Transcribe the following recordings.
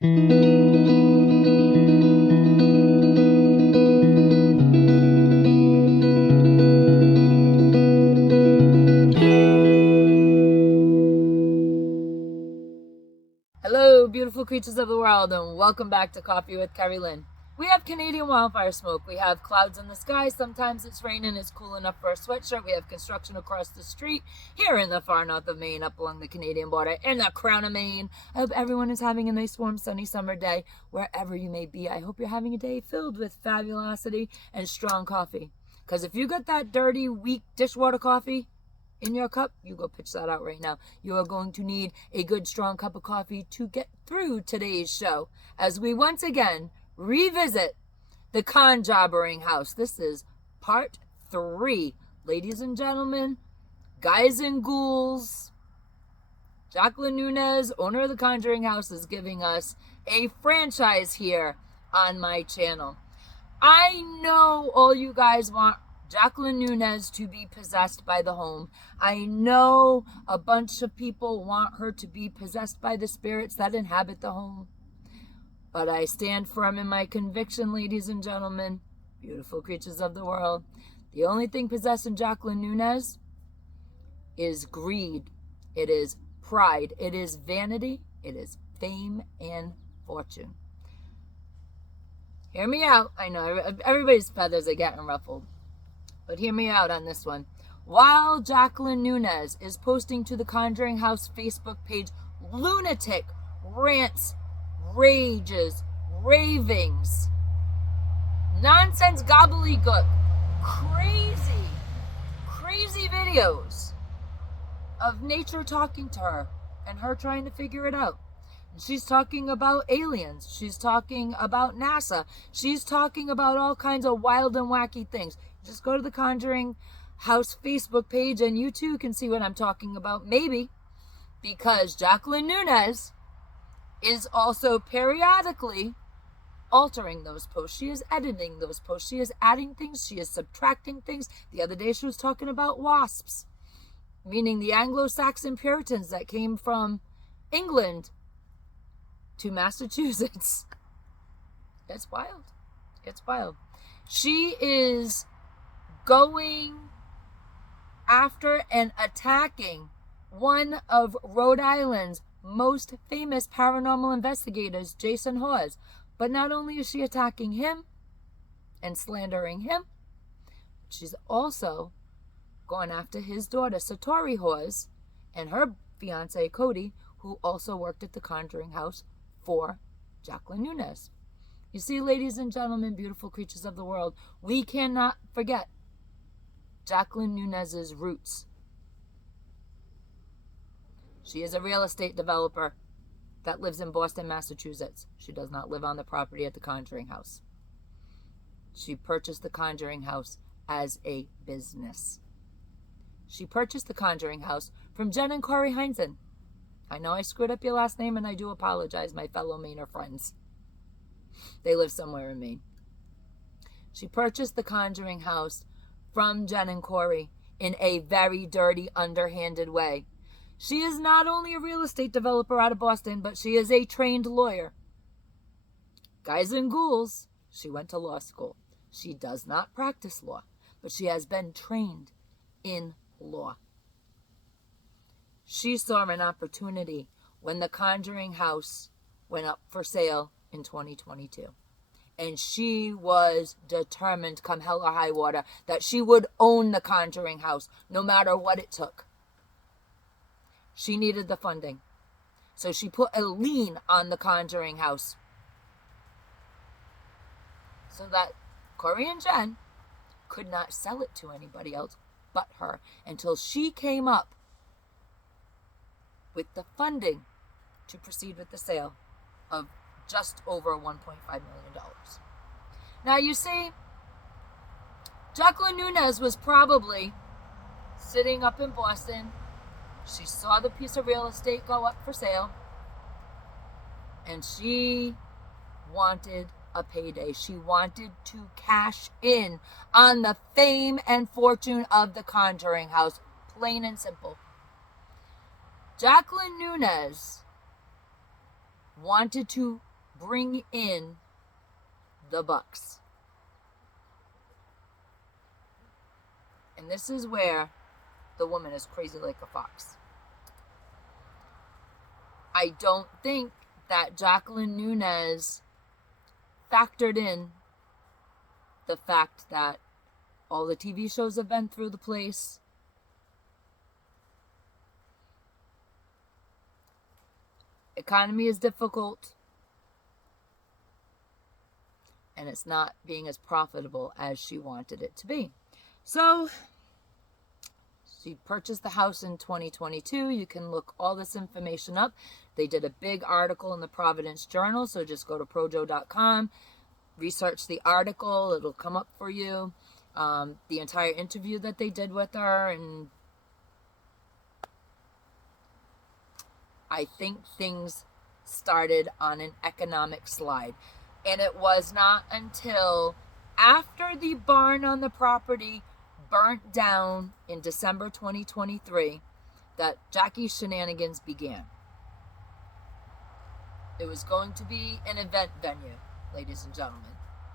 Hello, beautiful creatures of the world, and welcome back to Coffee with Kerri-Lynn. We have Canadian wildfire smoke. We have clouds in the sky. Sometimes it's raining. It's cool enough for a sweatshirt. We have construction across the street here in the far north of Maine, up along the Canadian border, in the crown of Maine. I hope everyone is having a nice, warm, sunny summer day, wherever you may be. I hope you're having a day filled with fabulosity and strong coffee. Because if you got that dirty, weak dishwater coffee in your cup, you go pitch that out right now. You are going to need a good strong cup of coffee to get through today's show as we once again revisit the Conjuring House. This is part 3. Ladies and gentlemen, guys and ghouls, Jaquline Nunez, owner of the Conjuring House, is giving us a franchise here on my channel. I know all you guys want Jaquline Nunez to be possessed by the home. I know a bunch of people want her to be possessed by the spirits that inhabit the home. But I stand firm in my conviction, ladies and gentlemen, beautiful creatures of the world. The only thing possessing Jaquline Nunez is greed. It is pride. It is vanity. It is fame and fortune. Hear me out. I know everybody's feathers are getting ruffled. But hear me out on this one. While Jaquline Nunez is posting to the Conjuring House Facebook page lunatic rants, rages, ravings, nonsense gobbledygook, crazy videos of nature talking to her and her trying to figure it out. She's talking about aliens. She's talking about NASA. She's talking about all kinds of wild and wacky things. Just go to the Conjuring House Facebook page and you too can see what I'm talking about. Maybe because Jaquline Nunez is also periodically altering those posts. She is editing those posts. She is adding things. She is subtracting things. The other day she was talking about wasps, meaning the Anglo-Saxon Puritans that came from England to Massachusetts. It's wild. It's wild. She is going after and attacking one of Rhode Island's most famous paranormal investigators, Jason Hawes. But not only is she attacking him and slandering him, she's also going after his daughter, Satori Hawes, and her fiance, Cody, who also worked at the Conjuring House for Jaquline Nunez. You see, ladies and gentlemen, beautiful creatures of the world, we cannot forget Jaquline Nunez's roots. She is a real estate developer that lives in Boston, Massachusetts. She does not live on the property at the Conjuring House. She purchased the Conjuring House as a business. She purchased the Conjuring House from Jen and Corey Heinzen. I know I screwed up your last name, and I do apologize, my fellow Mainer friends. They live somewhere in Maine. She purchased the Conjuring House from Jen and Corey in a very dirty, underhanded way. She is not only a real estate developer out of Boston, but she is a trained lawyer. Guys and ghouls, she went to law school. She does not practice law, but she has been trained in law. She saw an opportunity when the Conjuring House went up for sale in 2022. And she was determined, come hell or high water, that she would own the Conjuring House, no matter what it took. She needed the funding. So she put a lien on the Conjuring House so that Corey and Jen could not sell it to anybody else but her until she came up with the funding to proceed with the sale of just over $1.5 million. Now you see, Jaquline Nunez was probably sitting up in Boston. She saw the piece of real estate go up for sale, and she wanted a payday. She wanted to cash in on the fame and fortune of the Conjuring House, plain and simple. Jaquline Nunez wanted to bring in the bucks. And this is where the woman is crazy like a fox. I don't think that Jaquline Nunez factored in the fact that all the TV shows have been through the place. Economy is difficult. And it's not being as profitable as she wanted it to be. So she purchased the house in 2022. You can look all this information up. They did a big article in the Providence Journal. So just go to projo.com, research the article. It'll come up for you. The entire interview that they did with her. And I think things started on an economic slide. And it was not until after the barn on the property burnt down in December 2023 that Jackie's shenanigans began. It was going to be an event venue, ladies and gentlemen.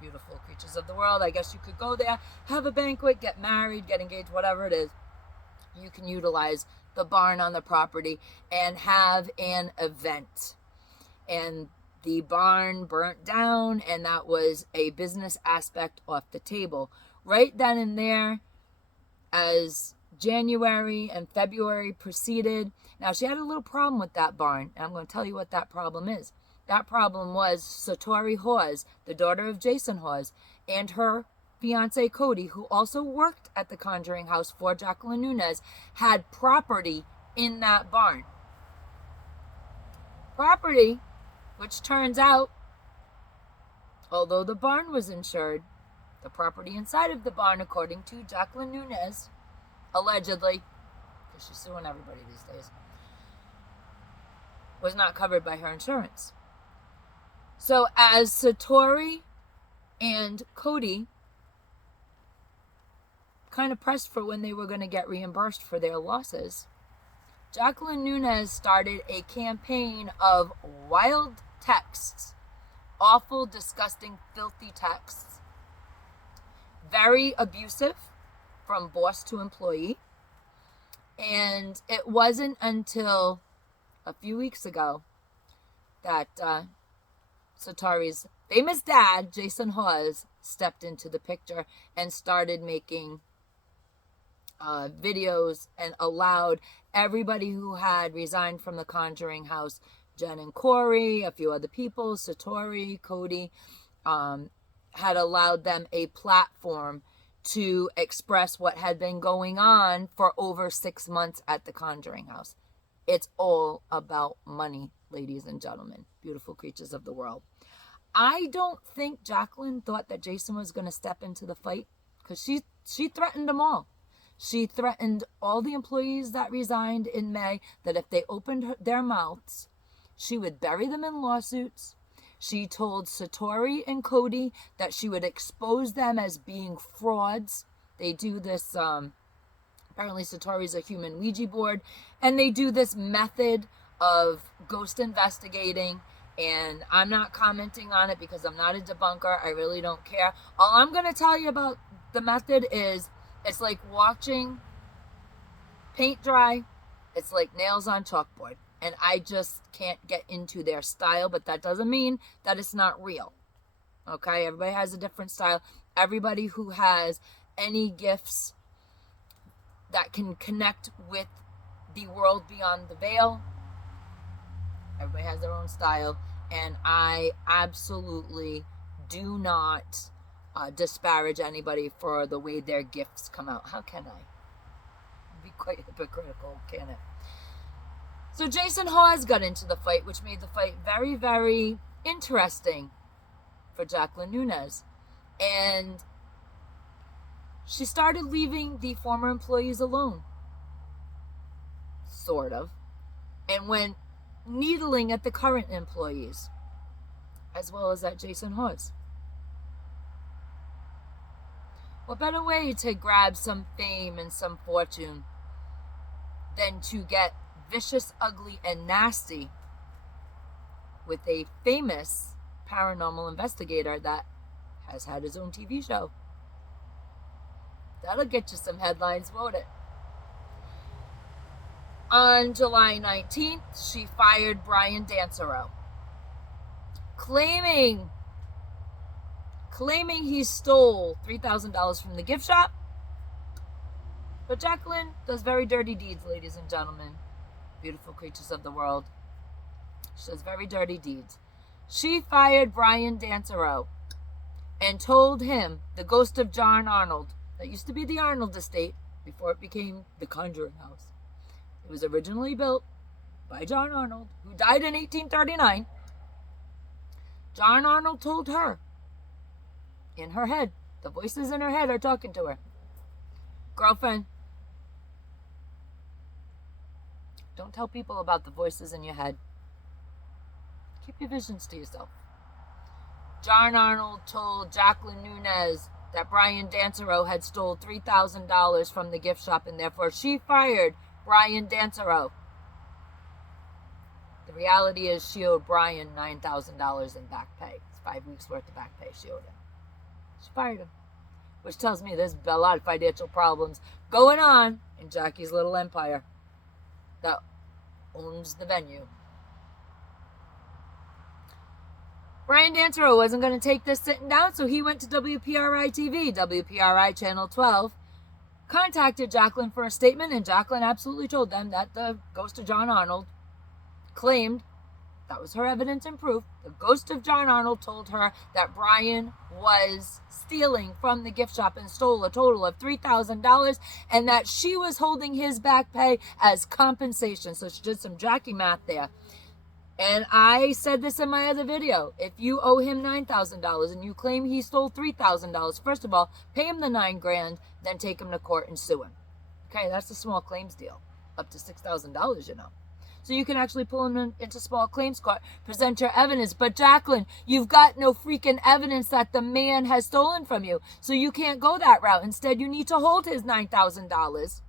Beautiful creatures of the world. I guess you could go there, have a banquet, get married, get engaged, whatever it is. You can utilize the barn on the property and have an event. And the barn burnt down, and that was a business aspect off the table. Right then and there, as January and February proceeded, now she had a little problem with that barn, and I'm going to tell you what that problem is. That problem was Satori Hawes, the daughter of Jason Hawes, and her fiance Cody, who also worked at the Conjuring House for Jaquline Nunez, had property in that barn. Property which turns out, although the barn was insured, the property inside of the barn, according to Jaquline Nunez, allegedly, because she's suing everybody these days, was not covered by her insurance. So as Satori and Cody kind of pressed for when they were going to get reimbursed for their losses, Jaquline Nunez started a campaign of wild texts, awful, disgusting, filthy texts, very abusive from boss to employee. And it wasn't until a few weeks ago that Satori's famous dad, Jason Hawes, stepped into the picture and started making videos and allowed everybody who had resigned from the Conjuring House, Jen and Corey, a few other people, Satori, Cody, had allowed them a platform to express what had been going on for over 6 months at the Conjuring House. It's all about money, ladies and gentlemen, beautiful creatures of the world. I don't think Jaquline thought that Jason was going to step into the fight, because she threatened them all. She threatened all the employees that resigned in May that if they opened their mouths, she would bury them in lawsuits. She told Satori and Cody that she would expose them as being frauds. They do this, apparently Satori's a human Ouija board, and they do this method of ghost investigating, and I'm not commenting on it because I'm not a debunker. I really don't care. All I'm going to tell you about the method is it's like watching paint dry. It's like nails on chalkboard. And I just can't get into their style, but that doesn't mean that it's not real. Okay? Everybody has a different style. Everybody who has any gifts that can connect with the world beyond the veil, everybody has their own style. And I absolutely do not disparage anybody for the way their gifts come out. How can I? It'd be quite hypocritical, can it? So Jason Hawes got into the fight, which made the fight very, very interesting for Jaquline Nunez. And she started leaving the former employees alone. Sort of. And went needling at the current employees, as well as at Jason Hawes. What better way to grab some fame and some fortune than to get vicious, ugly, and nasty with a famous paranormal investigator that has had his own TV show. That'll get you some headlines, won't it? On July 19th, she fired Brian Dancero, claiming he stole $3,000 from the gift shop. But Jaquline does very dirty deeds, ladies and gentlemen, beautiful creatures of the world. She does very dirty deeds. She fired Brian Dancero and told him, the ghost of John Arnold, that used to be the Arnold estate before it became the Conjuring House. It was originally built by John Arnold, who died in 1839. John Arnold told her, in her head, the voices in her head are talking to her, girlfriend, don't tell people about the voices in your head. Keep your visions to yourself. John Arnold told Jaquline Nunez that Brian Dancero had stole $3,000 from the gift shop, and therefore she fired Brian Dancero. The reality is she owed Brian $9,000 in back pay. It's 5 weeks worth of back pay she owed him. She fired him. Which tells me there's a lot of financial problems going on in Jackie's little empire that owns the venue. Brian Dancero wasn't going to take this sitting down, so he went to WPRI TV, WPRI Channel 12, contacted Jaquline for a statement, and Jaquline absolutely told them that the ghost of John Arnold claimed, that was her evidence and proof, the ghost of John Arnold told her that Brian was stealing from the gift shop and stole a total of $3,000, and that she was holding his back pay as compensation. So she did some Jackie math there. And I said this in my other video. If you owe him $9,000 and you claim he stole $3,000, first of all, pay him the $9,000, then take him to court and sue him. Okay, that's a small claims deal. Up to $6,000, you know. So you can actually pull him into small claims court, present your evidence. But Jaquline, you've got no freaking evidence that the man has stolen from you. So you can't go that route. Instead, you need to hold his $9,000.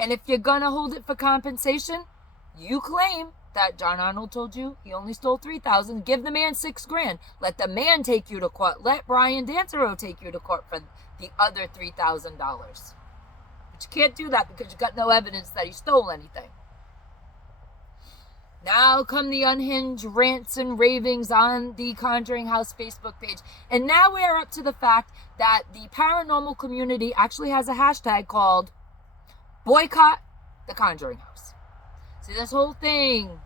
And if you're going to hold it for compensation, you claim that John Arnold told you he only stole $3,000. Give the man $6,000. Let the man take you to court. Let Brian Dancero take you to court for the other $3,000. But you can't do that because you've got no evidence that he stole anything. Now come the unhinged rants and ravings on the Conjuring House Facebook page. And now we're up to the fact that the paranormal community actually has a hashtag called Boycott the Conjuring House. See, this whole thing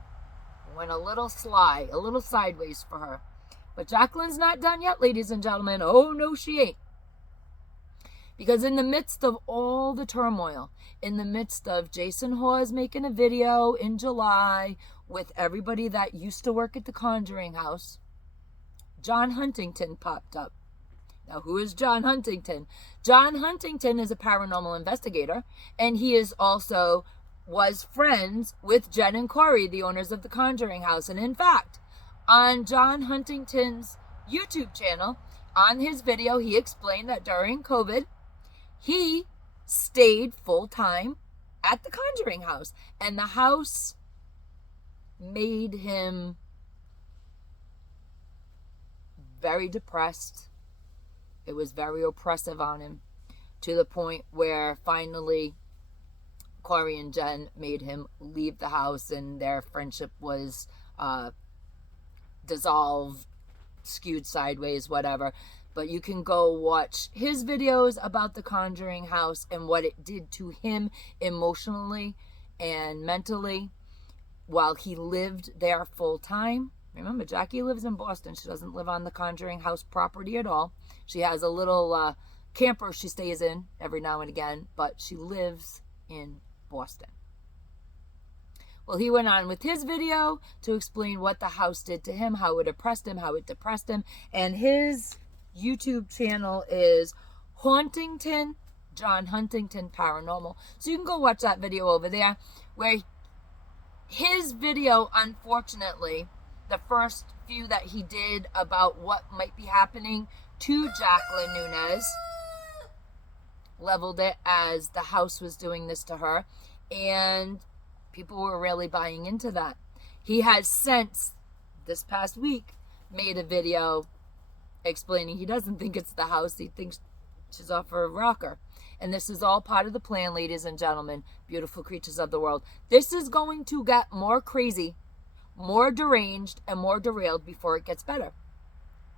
went a little sly, a little sideways for her. But Jaqueline's not done yet, ladies and gentlemen. Oh, no, she ain't. Because in the midst of all the turmoil, in the midst of Jason Hawes making a video in July with everybody that used to work at the Conjuring House, John Huntington popped up. Now, who is John Huntington? John Huntington is a paranormal investigator, and he is also was friends with Jen and Corey, the owners of the Conjuring House. And in fact, on John Huntington's YouTube channel, on his video, he explained that during COVID, he stayed full-time at the Conjuring House. And the house made him very depressed. It was very oppressive on him, to the point where finally Corey and Jen made him leave the house, and their friendship was dissolved, skewed sideways, whatever. But you can go watch his videos about the Conjuring House and what it did to him emotionally and mentally while he lived there full time. Remember, Jackie lives in Boston. She doesn't live on the Conjuring House property at all. She has a little camper she stays in every now and again, but she lives in Boston. Well, he went on with his video to explain what the house did to him, how it oppressed him, how it depressed him. And his YouTube channel is Hauntington, John Huntington Paranormal. So you can go watch that video over there, where his video, unfortunately, the first few that he did about what might be happening to Jaquline Nunez, leveled it as the house was doing this to her, and people were really buying into that. He has since this past week made a video explaining he doesn't think it's the house. He thinks she's off for a rocker. And this is all part of the plan, ladies and gentlemen, beautiful creatures of the world. This is going to get more crazy, more deranged, and more derailed before it gets better.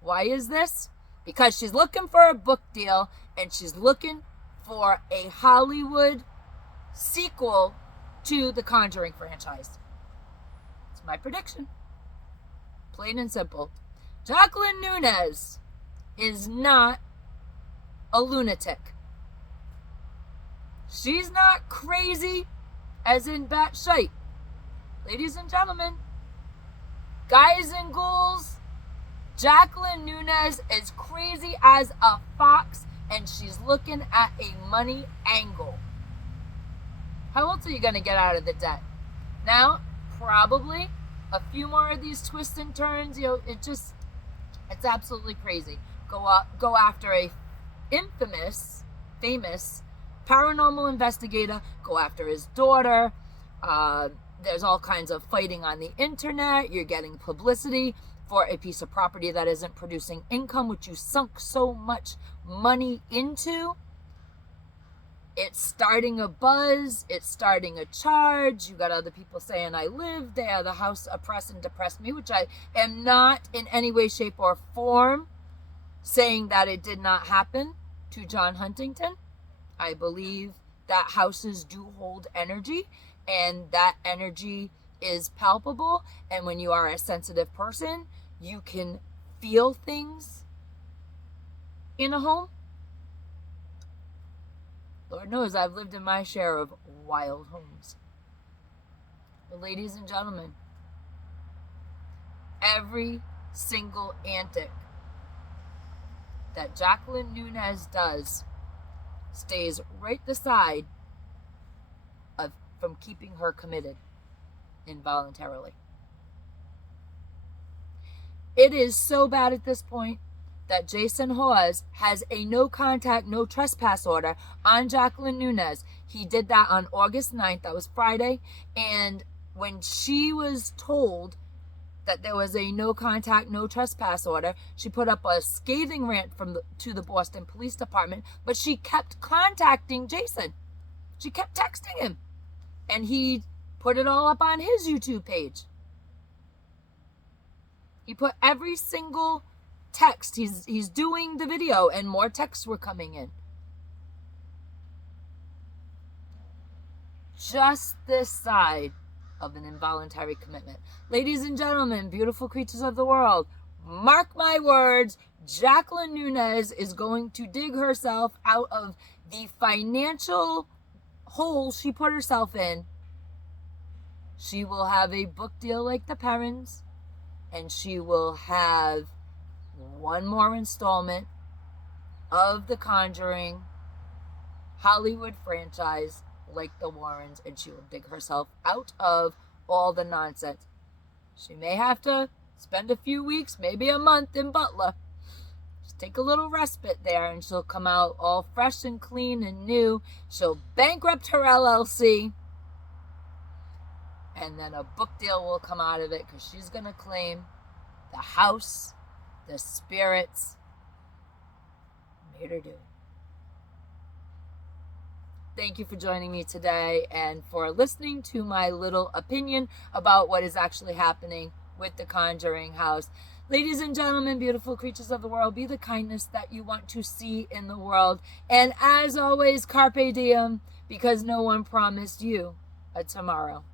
Why is this? Because she's looking for a book deal, and she's looking for a Hollywood sequel to the Conjuring franchise. It's my prediction. Plain and simple. Jaquline Nunez is not a lunatic. She's not crazy as in batshite. Ladies and gentlemen, guys and ghouls, Jaquline Nunez is crazy as a fox, and she's looking at a money angle. How else are you going to get out of the debt? Now, probably a few more of these twists and turns. It's absolutely crazy. Go after a famous paranormal investigator, go after his daughter. There's all kinds of fighting on the internet. You're getting publicity for a piece of property that isn't producing income, which you sunk so much money into. It's starting a buzz. It's starting a charge. You got other people saying, I lived there. The house oppressed and depressed me, which I am not in any way, shape, or form saying that it did not happen to John Huntington. I believe that houses do hold energy, and that energy is palpable. And when you are a sensitive person, you can feel things in a home. Lord knows I've lived in my share of wild homes. But ladies and gentlemen, every single antic that Jaquline Nunez does stays right the side of from keeping her committed involuntarily. It is so bad at this point that Jason Hawes has a no contact, no trespass order on Jaquline Nunez. He did that on August 9th. That was Friday. And when she was told that there was a no contact, no trespass order, she put up a scathing rant to the Boston Police Department, but she kept contacting Jason. She kept texting him. And he put it all up on his YouTube page. He put every single text. He's doing the video, and more texts were coming in. Just this side of an involuntary commitment. Ladies and gentlemen, beautiful creatures of the world, mark my words, Jaquline Nunez is going to dig herself out of the financial hole she put herself in. She will have a book deal like the Perrins, and she will have one more installment of the Conjuring Hollywood franchise like the Warrens, and she will dig herself out of all the nonsense. She may have to spend a few weeks, maybe a month in Butler. Just take a little respite there, and she'll come out all fresh and clean and new. She'll bankrupt her LLC, and then a book deal will come out of it, because she's going to claim the house, the spirits made her do it. Thank you for joining me today and for listening to my little opinion about what is actually happening with the Conjuring House. Ladies and gentlemen, beautiful creatures of the world, be the kindness that you want to see in the world. And as always, Carpe Diem, because no one promised you a tomorrow.